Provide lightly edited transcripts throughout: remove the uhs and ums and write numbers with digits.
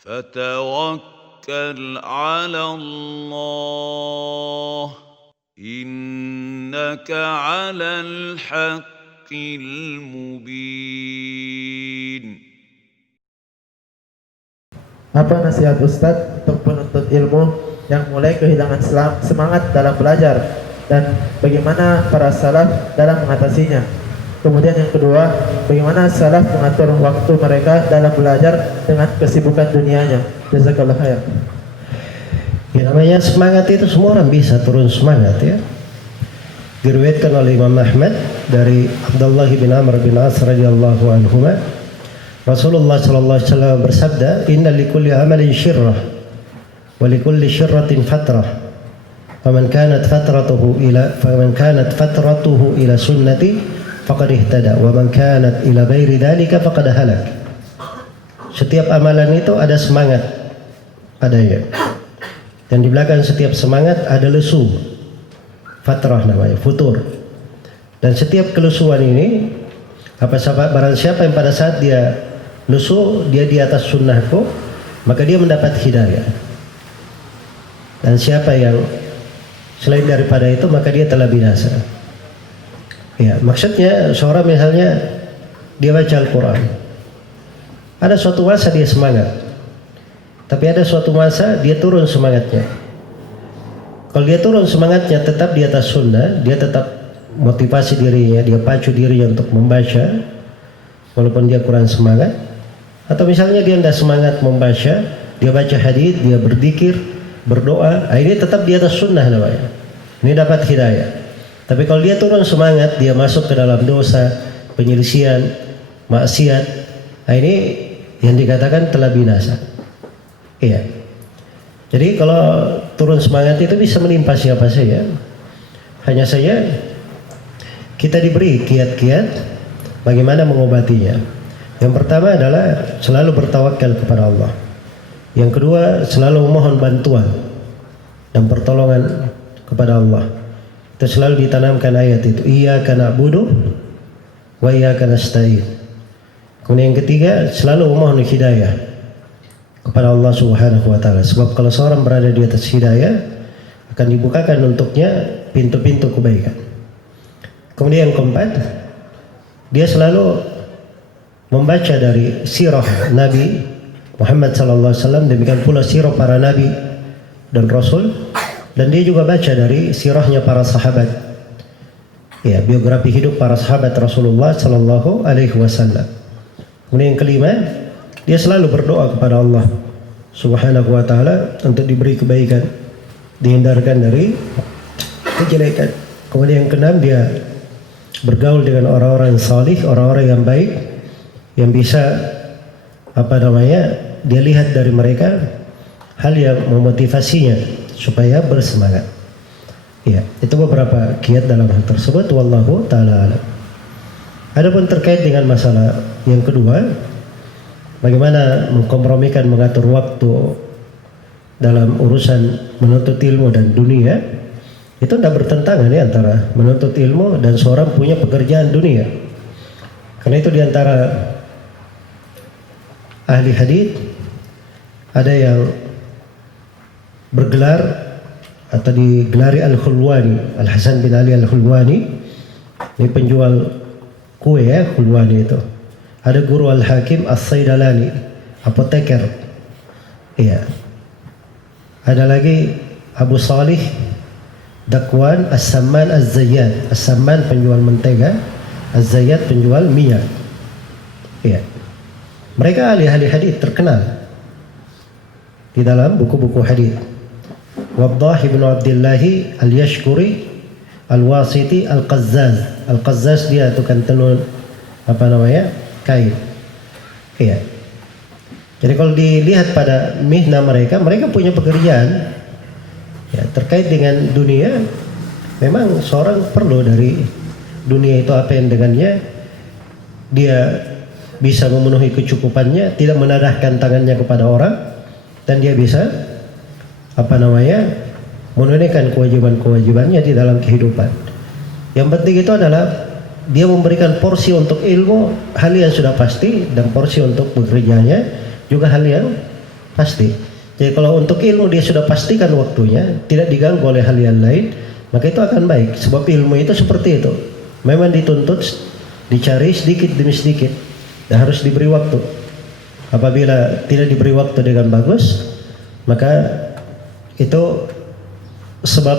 فتوكل على الله إنك على الحق المبين. Apa nasihat Ustadz untuk penuntut ilmu yang mulai kehilangan semangat dalam belajar dan bagaimana para salaf dalam mengatasinya? Kemudian yang kedua, bagaimana salaf mengatur waktu mereka dalam belajar dengan kesibukan dunianya? Jazakallah khair. Ya, namanya semangat itu semua orang bisa turun semangat ya. Diriwayatkan oleh Imam Ahmad dari Abdullah bin Amr bin As radhiyallahu anhuma, Rasulullah sallallahu alaihi wasallam bersabda, "Inna likulli amalin syirrah wa likulli syirratin fatrah. Faman kanat fatratuhu ila sunnati faqad ihtada wa man kanat ila ghairi dzalika faqad halak." Setiap amalan itu ada semangat adanya. Dan di belakang setiap semangat ada lesu. Fatrah namanya, futur. Dan setiap kelesuan ini barang siapa yang pada saat dia lesu, dia di atas sunnahku, maka dia mendapat hidayah. Dan siapa yang selain daripada itu, maka dia telah binasa. Ya, maksudnya seorang misalnya dia baca Al-Quran, ada suatu masa dia semangat, tapi ada suatu masa dia turun semangatnya. Kalau dia turun semangatnya tetap di atas sunnah, dia tetap motivasi dirinya, dia pacu dirinya untuk membaca walaupun dia kurang semangat. Atau misalnya dia tidak semangat membaca, dia baca hadis, dia berzikir, berdoa, ini tetap di atas sunnah namanya. Ini dapat hidayah. Tapi kalau dia turun semangat, dia masuk ke dalam dosa, penyelisihan, maksiat, ini yang dikatakan telah binasa. Iya. Jadi kalau turun semangat itu bisa menimpa siapa saja. Hanya saja kita diberi kiat-kiat bagaimana mengobatinya. Yang pertama adalah selalu bertawakal kepada Allah. Yang kedua, selalu memohon bantuan dan pertolongan kepada Allah. Itu selalu ditanamkan ayat itu, iyyaka na'budu wa iyyaka nasta'in. Kemudian yang ketiga, selalu memohon hidayah kepada Allah Subhanahu wa taala. Sebab kalau seorang berada di atas hidayah, akan dibukakan untuknya pintu-pintu kebaikan. Kemudian yang keempat, dia selalu membaca dari sirah Nabi Muhammad sallallahu alaihi wasallam, demikian pula sirah para nabi dan rasul, dan dia juga baca dari sirahnya para sahabat. Ya, biografi hidup para sahabat Rasulullah sallallahu alaihi wasallam. Kemudian yang kelima, dia selalu berdoa kepada Allah Subhanahu wa taala untuk diberi kebaikan, dihindarkan dari kejelekan. Kemudian yang keenam, dia bergaul dengan orang-orang yang salih, orang-orang yang baik, yang bisa dia lihat dari mereka hal yang memotivasinya supaya bersemangat. Ya, itu beberapa kiat dalam hal tersebut. Wallahu taala alam. Adapun terkait dengan masalah yang kedua, bagaimana mengkompromikan mengatur waktu dalam urusan menuntut ilmu dan dunia, itu tidak bertentangan ya antara menuntut ilmu dan seorang punya pekerjaan dunia. Karena itu diantara ahli hadis ada yang bergelar atau digelari Al-Khulwani, Al-Hasan bin Ali Al-Khulwani. Ini penjual kue ya, Khulwani itu. Ada guru Al-Hakim As-Saidalani, apoteker. Iya. Ada lagi Abu Salih Dakwan As-Samman Az-Zayyad. As-Samman penjual mentega, Az-Zayyad penjual minyak. Iya. Mereka ahli-ahli hadis terkenal di dalam buku-buku hadis. Waddah ibn Abdullah Al-Yashkuri Al-Wasiti Al-Qazzaz. Al-Qazzaz dia tukang tenun kain. Iya. Jadi kalau dilihat pada mihna mereka punya pekerjaan ya, terkait dengan dunia. Memang seorang perlu dari dunia itu apa yang dengannya dia bisa memenuhi kecukupannya, tidak menadahkan tangannya kepada orang, dan dia bisa menunaikan kewajiban-kewajibannya di dalam kehidupan. Yang penting itu adalah dia memberikan porsi untuk ilmu, hal yang sudah pasti, dan porsi untuk bekerjanya juga hal yang pasti. Jadi kalau untuk ilmu dia sudah pastikan waktunya, tidak diganggu oleh hal yang lain, maka itu akan baik. Sebab ilmu itu seperti itu, memang dituntut dicari sedikit demi sedikit dan harus diberi waktu. Apabila tidak diberi waktu dengan bagus, maka itu sebab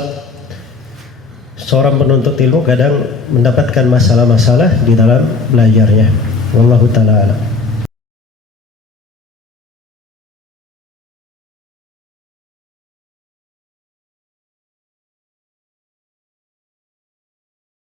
seorang penuntut ilmu kadang mendapatkan masalah-masalah di dalam belajarnya. Wallahu ta'ala alam.